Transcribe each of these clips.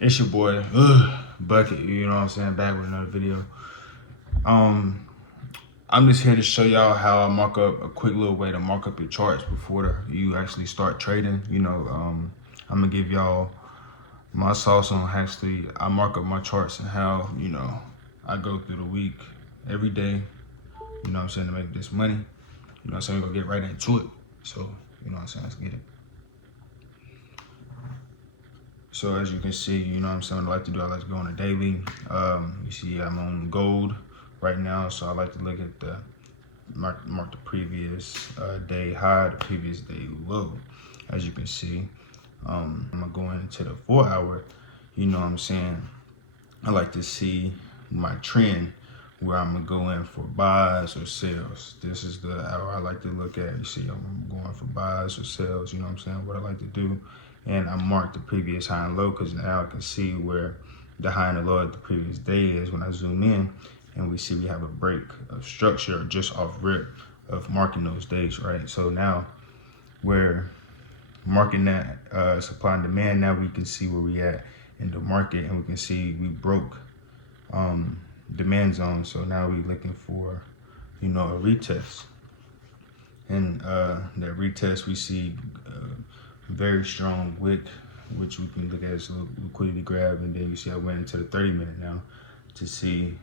It's your boy, Bucket, you know what I'm saying, back with another video. I'm just here to show y'all how I mark up a quick little way to mark up your charts before you actually start trading. I'm gonna give y'all my sauce on actually I mark up my charts and how, I go through the week every day, you know what I'm saying, to make this money. You know what I'm saying, we're gonna get right into it. So, you know what I'm saying, let's get it. So as you can see, you know what I'm saying, what I like to do, I like to go on a daily. You see I'm on gold right now, so I like to look at the mark the previous day high, the previous day low. As you can see, I'm gonna go into the 4 hour. You know what I'm saying, I like to see my trend where I'm gonna go in for buys or sales. This is the hour I like to look at. You see I'm going for buys or sales, you know what I'm saying, what I like to do. And I mark the previous high and low because now I can see where the high and the low of the previous day is when I zoom in, and we see we have a break of structure just off rip of marking those days, right? So now we're marking that supply and demand. Now we can see where we at in the market, and we can see we broke demand zone. So now we're looking for, a retest. And that retest, we see very strong wick, which we can look at as a liquidity grab. And then you see I went into the 30-minute now to see,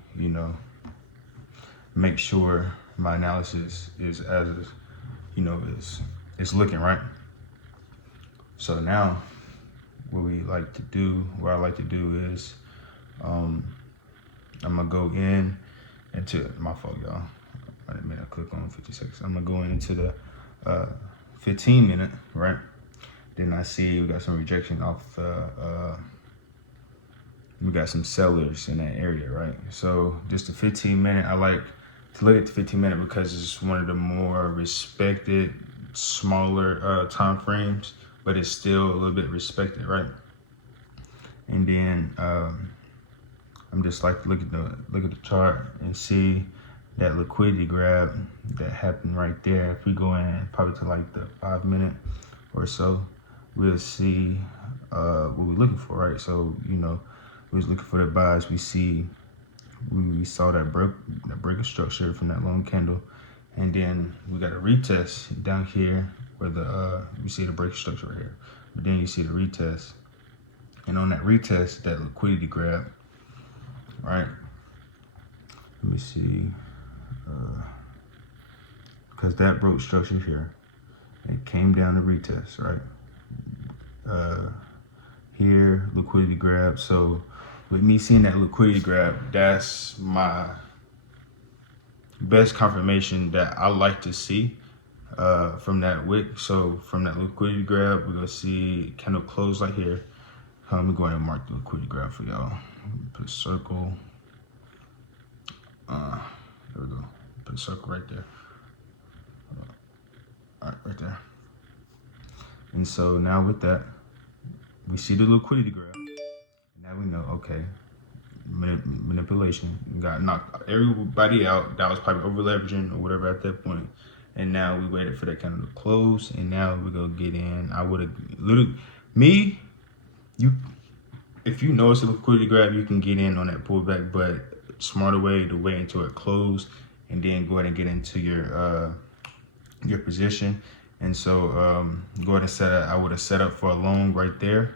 make sure my analysis is as, is looking right. So now what I like to do is I'm gonna go in into, my fault y'all, I didn't mean to click on 50 seconds. I'm gonna go into the 15-minute, right? Then I see we got some rejection off we got some sellers in that area, right? So just the 15-minute, I like to look at the 15-minute because it's one of the more respected, smaller time frames, but it's still a little bit respected, right? And then I'm just like to look at the chart and see that liquidity grab that happened right there. If we go in probably to like the 5-minute or so, we'll see what we're looking for, right? So, we was looking for the buys. We saw that break of structure from that long candle, and then we got a retest down here where you see the break structure right here, but then you see the retest, and on that retest, that liquidity grab, right? Let me see, because that broke structure here, it came down to retest, right? Here, liquidity grab. So with me seeing that liquidity grab, that's my best confirmation that I like to see from that wick. So from that liquidity grab, we're gonna see candle close right here. Let me go ahead and mark the liquidity grab for y'all. Put a circle. There we go. Put a circle right there. All right, right there. And so now with that, we see the liquidity grab. Now we know, okay, manipulation. Got knocked everybody out. That was probably over leveraging or whatever at that point. And now we waited for that candle to close. And now we're gonna get in. I would have literally, if you know it's a liquidity grab, you can get in on that pullback, but smarter way to wait until it closed and then go ahead and get into your position. And so go ahead and I would have set up for a long right there,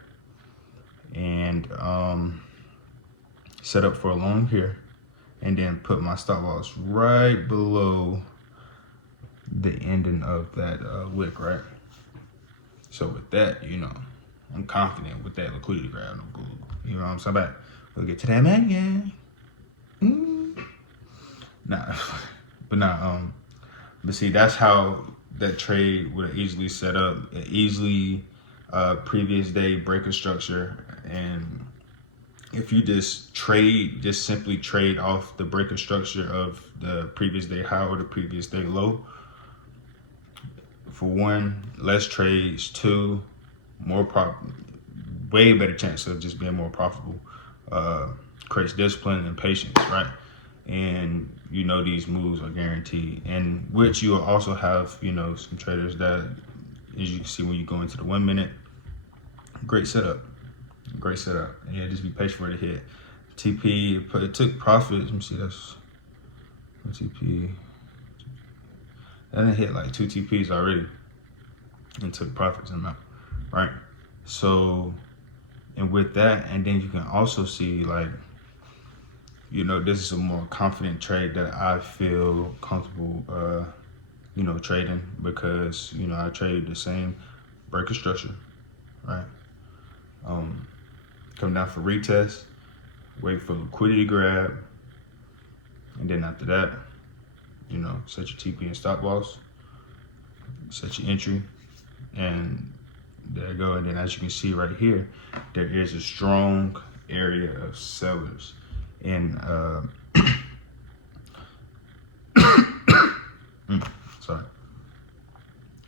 and set up for a long here, and then put my stop loss right below the ending of that wick, right? So with that, I'm confident with that liquidity grab. You know what I'm saying? But we'll get to that, man. Yeah. But see, that's how that trade would have easily set up, easily previous day breaker structure. And if you just simply trade off the breaker structure of the previous day high or the previous day low, for one, less trades, two, way better chance of just being more profitable, creates discipline and patience, right? And these moves are guaranteed, and which you will also have some traders that, as you can see when you go into the 1 minute, great setup, Great setup. And yeah, just be patient for it to hit. TP, it took profit. Let me see, that's TP. That didn't hit like 2 TPs already and took profits in them, right? So, and with that, and then you can also see like, you know, this is a more confident trade that I feel comfortable, you know, trading, because, you know, I trade the same breaker structure, right? Come down for retest, wait for liquidity grab, and then after that, you know, set your TP and stop loss, set your entry, and there you go. And then as you can see right here, there is a strong area of sellers in sorry,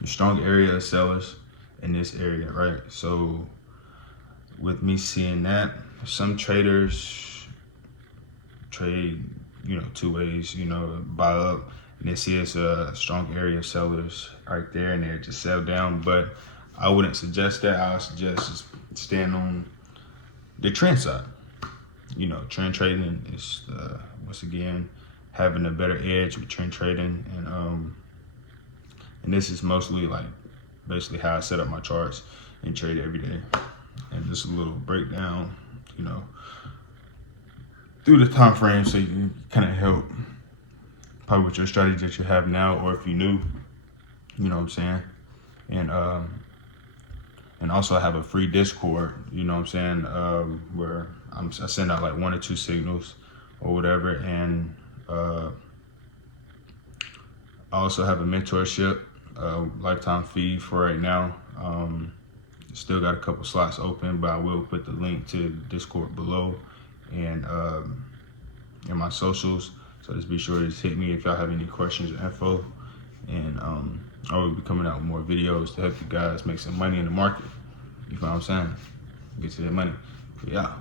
a strong area of sellers in this area, right? So with me seeing that, some traders trade, you know, 2 ways, you know, buy up, and they see it's a strong area of sellers right there, and they just sell down. But I wouldn't suggest that. I would suggest just stand on the trend side. You know, trend trading is once again having a better edge with trend trading, and this is mostly like basically how I set up my charts and trade every day. And just a little breakdown, you know, through the time frame, so you can kind of help probably with your strategy that you have now, or if you're new, you know what I'm saying. And also I have a free Discord, you know what I'm saying, where I send out like 1 or 2 signals or whatever. And I also have a mentorship, lifetime fee for right now. Still got a couple slots open, but I will put the link to Discord below and in my socials. So just be sure to hit me if y'all have any questions or info. And I will be coming out with more videos to help you guys make some money in the market. You know what I'm saying? Get to that money. Yeah.